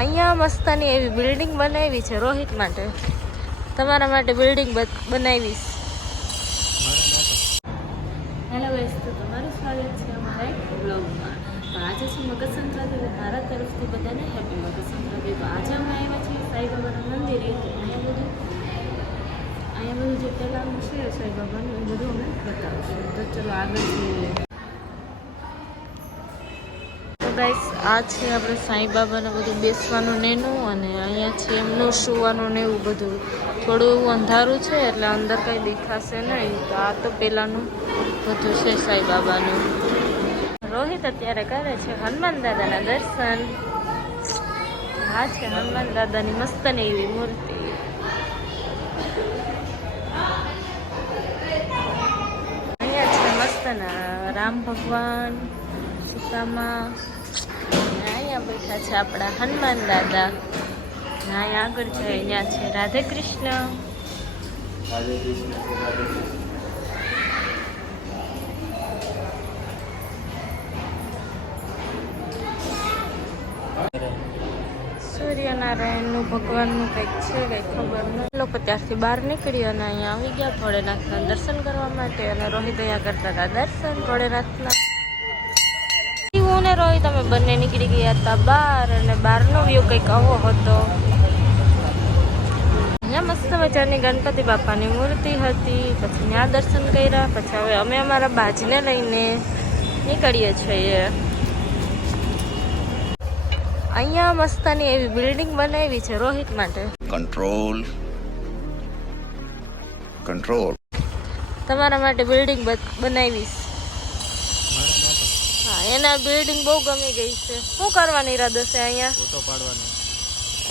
અહીંયા મસ્તાની એવી બિલ્ડિંગ બનાવી છે રોહિત માટે. તમારા માટે બિલ્ડિંગ બનાવીશ. હેલો ગાઈસ, તો તમારું સ્વાગત છે અમારા એક બ્લોગમાં. તો આજે છે મકર સંક્રાંતિ. મારા તરફથી બધાને હેપી મકર સંક્રાંતિ. તો આજે અમે આવ્યા છીએ સાંઈબાબાના મંદિરે. તો અહીંયા બધું જે પહેલાંનું છે સાંઈબાબાનું એ બધું અમે બતાવશું. તો ચલો આગળ જોઈએ. તો ગાઈસ, આ છે આપણે સાંઈબાબાને બધું બેસવાનું નેનું, અને અહીંયા છે એમનું સુવાનું ને એવું બધું. થોડું એવું અંધારું છે એટલે અંદર કંઈ દેખાશે નહીં. તો આ તો પહેલાંનું બધું છે સાંઈબાબાનું. રોહિત અત્યારે કરે છે હનુમાન દાદાના દર્શન. આ છે હનુમાન દાદાની મસ્ત ને એવી મૂર્તિ. અહીંયા છે મસ્ત ના રામ ભગવાન, સીતામાં. અહીંયા બેઠા છે આપણા હનુમાન દાદા. અહીંયા આગળ છે, અહીંયા છે રાધે કૃષ્ણ. સૂર્યનારાયણનું ભગવાનનું કંઈક છે, કંઈક ખબર નહીં. લોકો ત્યારથી બહાર નીકળી અને અહીંયા આવી ગયા ભોળેનાથના દર્શન કરવા માટે. અને રોહિત અહીંયા કરતા હતા દર્શન ભોળેનાથના. હું ને રોહિત અમે બંને નીકળી ગયા હતા બહાર, અને બહારનો વ્યૂ કંઈક આવો હતો. અહીંયા મસ્ત મજાની ગણપતિ બાપાની મૂર્તિ હતી. પછી ત્યાં દર્શન કર્યા. પછી હવે અમે અમારા બાજને લઈને નીકળીએ છીએ. અહીંયા મસ્તાની એવી બિલ્ડિંગ બનાવી છે રોહિત માટે. કંટ્રોલ તમારા માટે બિલ્ડિંગ બનાવીશ. હા, એના બિલ્ડિંગ બહુ ગમી ગઈ છે. શું કરવાની ઈરાદો છે અહીંયા? ફોટો પાડવાનો.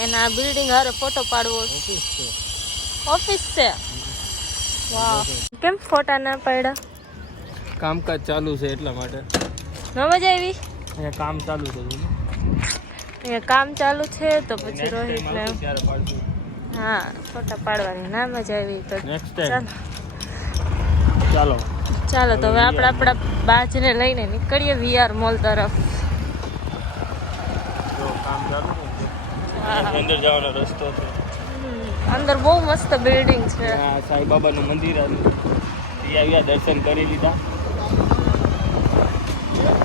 એના બિલ્ડિંગ હારે ફોટો પાડવો. ઓફિસ છે. વાહ, કેમ ફોટા ના પાડ્યા? કામકાજ ચાલુ છે એટલા માટે. ન મજા આવી? અહીંયા કામ ચાલુ છે. અહીંયા કામ ચાલુ છે તો પછી રોહિતને હા ફોટા પાડવાની ના મજા આવી. તો ચાલો ચાલો તો હવે આપણે આપણા બાજને લઈને નીકળીએ વીઆર મોલ તરફ. અંદર જવાનો રસ્તો છે. અંદર બહુ મસ્ત બિલ્ડિંગ છે. સાંઈબાબાનું મંદિર આવ્યા, દર્શન કરી લીધા.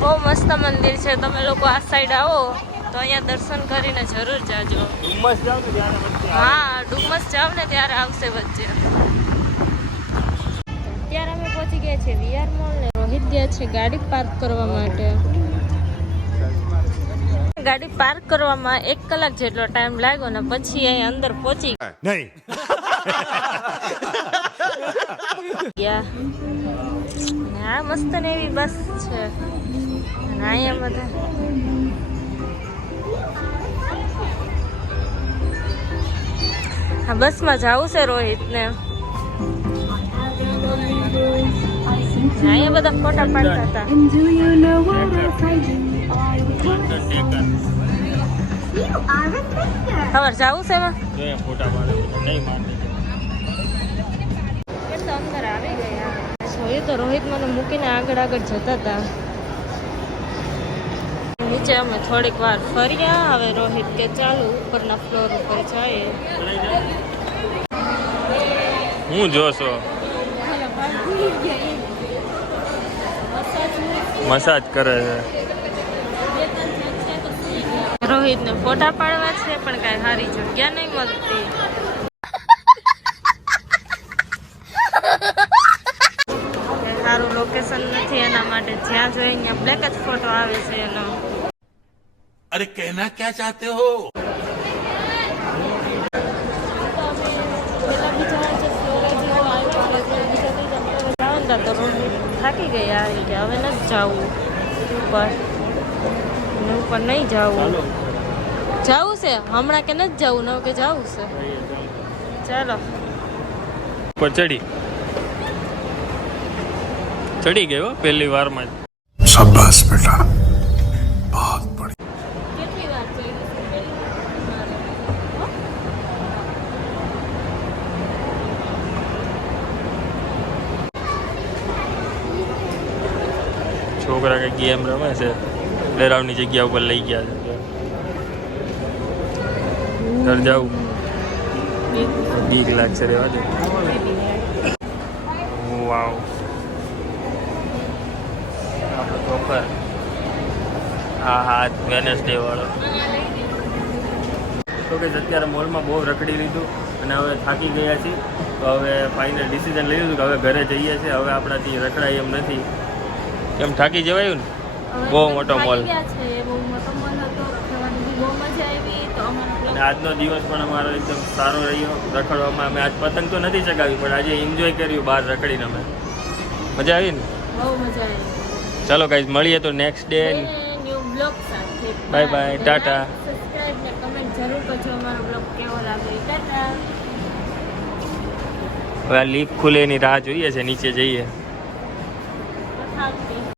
બહુ મસ્ત મંદિર છે. તમે લોકો આ સાઈડ આવો તો અહીંયા દર્શન કરીને જરૂર જાજો. ડુમ્મસ જાવ ને ત્યારે વચ્ચે. હા, ડુમ્મસ જાવ ને ત્યારે આવશે વચ્ચે. અત્યારે અમે પહોંચી ગયા છે વીઆર મોલ ને રોહિત ગયા છે ગાડી પાર્ક કરવા માટે. ગાડી પાર્ક કરવામાં 1 કલાક જેટલો ટાઈમ લાગ્યો ને પછી અહીં અંદર પહોંચી ગયા. આ મસ્ત ને એવી બસ છે. અને અહીંયા બધા હા બસમાં જવું છે રોહિતને. અહીંયા બધા ફોટા પાડતા હતા. ખબર જવું છે એમાં ફોટા પાડે નહીં માને. તો અંદર આવી ગયા. જોઈએ તો રોહિત મને મૂકીને આગળ જતા હતા. નીચે અમે થોડીક વાર ફર્યા. હવે રોહિત કે ચાલુ ઉપરના ફ્લોર ઉપર જઈએ. હું જોશો મસાજ કરે છે. રોહિતને ફોટા પાડવા છે પણ કઈ સારી જગ્યા નહીં મળતી. સારું લોકેશન નથી એના માટે. જ્યાં જોઈએ ત્યાં બ્લેક જ ફોટો આવે છે એનો. अरे कहना क्या चाहते हो? તો થાકી ગયા કે હવે નથી જવું ઉપર. ઉપર નહીં જવું. જવું છે હમણાં કે નથી જવું? ન કે જવું છે. ચાલો ઉપર ચડી ગયો પહેલી વારમાં જ. शाबाश बेटा, बहुत बढ़िया. કેટલી વાર છોકરા કે ગેમ રમે છે, ડરાવની જગ્યા ઉપર લઈ ગયા છે. ઘર જાઉં બીક લાગશે રેવા દે. વાવ આપણો ચોકર. હા હા વેનસડે વાળો. તો કે અત્યારે મોલમાં બહુ રખડી લીધું અને હવે થાકી ગયા છીએ. તો હવે ફાઇનલ ડિસિઝન લઈ લીધું કે હવે ઘરે જઈએ છીએ. હવે આપણાથી રખડાય એમ નથી. કેમ થાકી જવાયું ને? બહુ મોટો મોલ. અને આજનો દિવસ પણ અમારો એકદમ સારો રહ્યો રખડવામાં. અમે આજ પતંગ તો નથી ચગાવી પણ આજે એન્જોય કર્યું બહાર રખડીને. અમે મજા આવી ને? બહુ મજા આવી. ચાલો ગાઈઝ મળીએ તો નેક્સ્ટ ડે. ન્યૂ બ્લોગ સાથે. Bye bye, Tata. સબસ્ક્રાઇબ ને કમેન્ટ જરૂર કરજો અમારો બ્લોગ કેવો લાગે. ટાટા. હવે આ લીફ ખુલે એની રાહ જોઈએ છે. નીચે જઈએ. થાક